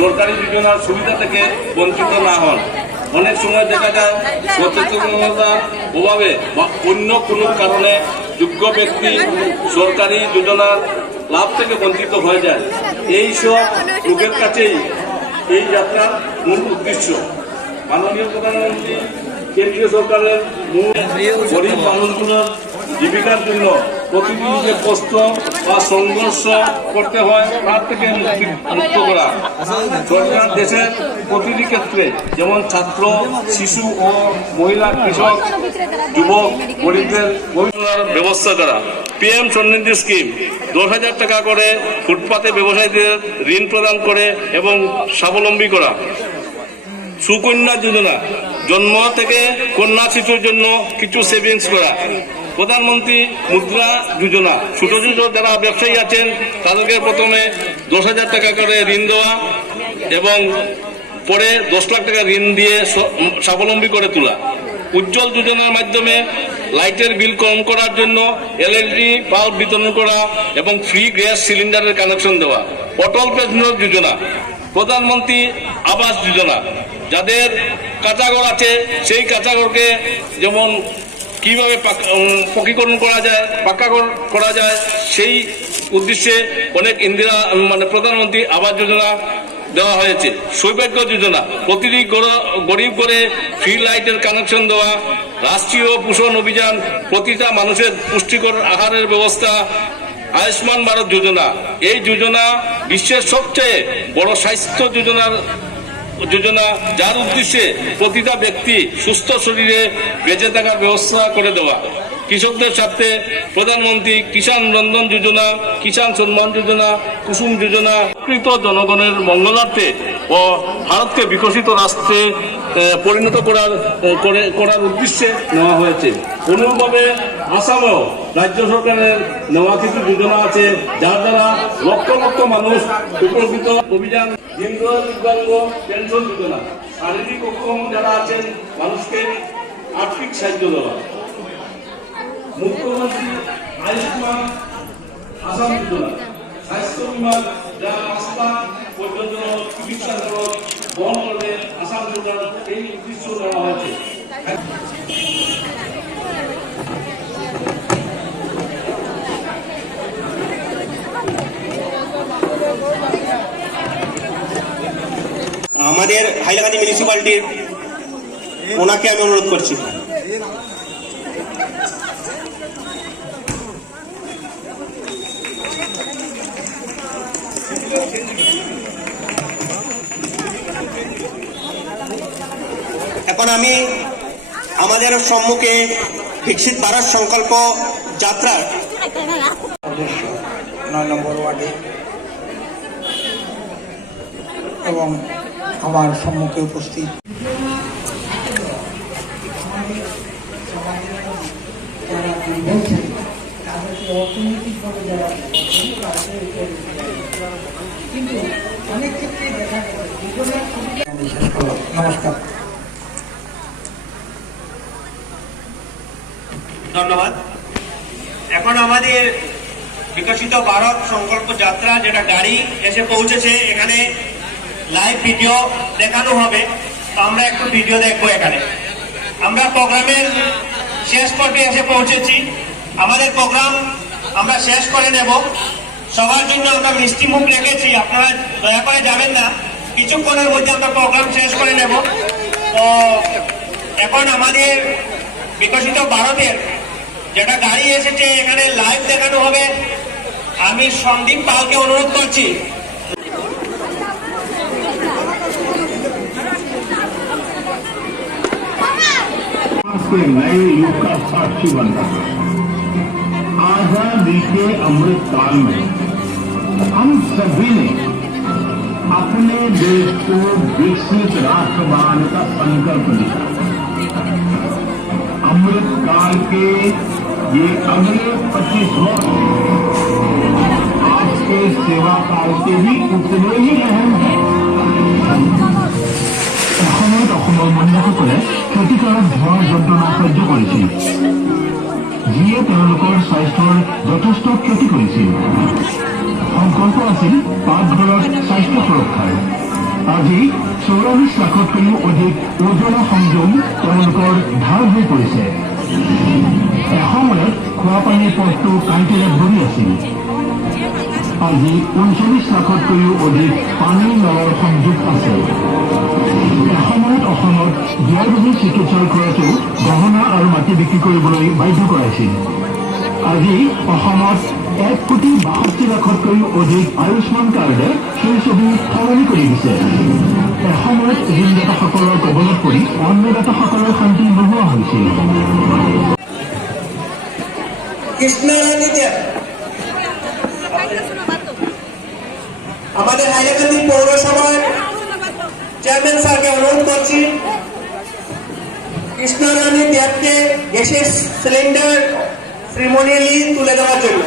সরকারি যোজনার সুবিধা থেকে বঞ্চিত না হন। অনেক সময় দেখা যায় সচেতনতার অভাবে বা অন্য কোনো কারণে যোগ্য ব্যক্তি সরকারি যোজনার লাভ থেকে বঞ্চিত হয়ে যায়। এই সব লোকের কাছেই এই যাত্রার মূল উদ্দেশ্য। মাননীয় প্রধানমন্ত্রী কেন্দ্রীয় সরকারের মূল গরিব মানুষগুলোর জীবিকার জন্য প্রতিদিন যে কষ্ট বা সংঘর্ষ করতে হয় তার থেকে মুক্ত করা। সরকার দেশের প্রতিটি ক্ষেত্রে যেমন ছাত্র, শিশু ও মহিলা, কৃষক, যুবক, গরিবদের ব্যবস্থা করা। PM স্বনিধি স্কিম 10,000 টাকা করে ফুটপাতে ব্যবসায়ীদের ঋণ প্রদান করে এবং স্বাবলম্বী করা। সুকন্যা যোজনা, জন্ম থেকে কন্যা শিশুর জন্য কিছু সেভিংস করা। প্রধানমন্ত্রী মুদ্রা যোজনা, ছোট ছোট যারা ব্যবসায়ী আছেন তাদেরকে প্রথমে 10,000 টাকা করে ঋণ দেওয়া এবং পরে 10 লাখ টাকা ঋণ দিয়ে স্বাবলম্বী করে তোলা। উজ্জ্বল যোজনার মাধ্যমে লাইটের বিল কম করার জন্য LED বাল্ব বিতরণ করা এবং ফ্রি গ্যাস সিলিন্ডারের কানেকশন দেওয়া। অটল পেনশন যোজনা, প্রধানমন্ত্রী আবাস যোজনা, যাদের কাঁচা ঘর আছে সেই কাঁচা ঘরকে যেমন কিভাবে পকীকরণ করা যায়, পাকা ঘর করা যায়, সেই উদ্দেশ্যে অনেক প্রধানমন্ত্রী আবাস যোজনা দেওয়া হয়েছে। সৌভাগ্য যোজনা, প্রতিটি গরিব করে ফ্রি লাইটের কানেকশন দেওয়া। রাষ্ট্রীয় পোষণ অভিযান, প্রতিটা মানুষের পুষ্টিকর আহারের ব্যবস্থা। আয়ুষ্মান ভারত যোজনা, এই যোজনা বিশ্বের সবচেয়ে বড় স্বাস্থ্য যোজনা, যার উদ্দেশ্যে প্রতিটা ব্যক্তি সুস্থ শরীরে বেঁচে থাকার ব্যবস্থা করে দেওয়া। কৃষকদের স্বার্থে প্রধানমন্ত্রী কিষাণ রন্ধন যোজনা, কিষাণ সম্মান যোজনা, কুসুম যোজনা। কৃত জনগণের মঙ্গলার্থে ও ভারতকে বিকশিত রাষ্ট্রে পরিণত করার উদ্দেশ্যে নেওয়া হয়েছে। অনুরূপভাবে আসামেও রাজ্য সরকারের নেওয়া কিছু যোজনা আছে যার দ্বারা লক্ষ লক্ষ মানুষ উপকৃত। অভিযান দিব্যাঙ্গ পেনশন যোজনা, শারীরিক অক্ষম যারা আছেন মানুষকে আর্থিক সাহায্য দেওয়া। মুখ্যমন্ত্রী আয়ুষ্মান আসাম যোজনা, স্বাস্থ্য বিমা যা 5 লাখ পর্যন্ত চিকিৎসা খরচ বহন করবে আসাম সরকার, এই উদ্দেশ্য নেওয়া হয়েছে। আমাদের হাইলাকান্দি মিউনিসিপ্যালিটির ওনাকে আমি অনুরোধ করছি। এখন আমি আমাদের সম্মুখে বিকশিত ভারত সংকল্প যাত্রার 9 নম্বর ওয়ার্ডে এবং আমার সম্মুখে উপস্থিত অর্থনৈতিকভাবে যারা কিন্তু অনেক ক্ষেত্রে দেখা নমস্কার। ধন্যবাদ। এখন আমাদের বিকশিত ভারত সংকল্প যাত্রা যেটা গাড়ি এসে পৌঁছেছে, এখানে লাইভ ভিডিও দেখানো হবে। তো আমরা একটু ভিডিও দেখবো। এখানে আমরা প্রোগ্রামের শেষ পর্বে এসে পৌঁছেছি। আমাদের প্রোগ্রাম আমরা শেষ করে নেব। সবার জন্য আমরা মিষ্টি মুখ রেখেছি, আপনারা দয়া করে যাবেন না, কিছুক্ষণের মধ্যে আমরা প্রোগ্রাম শেষ করে নেব। তো এখন আমাদের বিকশিত ভারতের যেটা গাড়ি এসেছে এখানে লাইভ দেখানো হবে। আমি সন্দীপ পালকে অনুরোধ করছি। नए युग का साक्षी बन रहा है। आजादी के अमृत काल में हम सभी ने अपने देश को विकसित राष्ट्र बनाने का संकल्प लिया। अमृत काल के ये अगले 25 वर्ष आपके सेवा काल के भी उतने ही अहम हैं। ক্ষতিকারক ঝড় যন্ত্রণা সহ্য করেছিল, যিয়ে তেওঁলোকৰ স্বাস্থ্যৰ যথেষ্ট ক্ষতি কৰিছিল। সংকল্প আছিল পাকঘৰত স্বাস্থ্য সুৰক্ষাৰ। আজি 44 লাখতকৈও অধিক উজ্জ্বলা সংযোগ তেওঁলোকৰ ধাৰ হৈ পৰিছে। এসময়ত খোৱাপানীৰ পথটো কাঁইটেৰে ভৰি আছিল। আজি 39 লাখতকৈও অধিক পানী নলৰ সংযোগ আছে। এসময়ত অসমত ব্যয়বহুল চিকিৎসাৰ খৰচো গহনা আৰু মাটি বিক্ৰী কৰিবলৈ বাধ্য কৰাইছিল। আজি অসমত 1,62 লাখতকৈও অধিক আয়ুষ্মান কাৰ্ডে সেই ছবি সলনি কৰি দিছে। এসময়ত ঋণদাতাসকলৰ কবলত পৰি অন্নদাতাসকলৰ শান্তি নোহোৱা হৈছিল। কৃষ্ণরানী দেব আমাদের হাইলাকান্দি পৌরসভার চেয়ারম্যান স্যারকে অনুরোধ করছি কৃষ্ণরানী দেবকে গ্যাসের সিলিন্ডার সেরিমনিয়ালি তুলে দেওয়ার জন্য।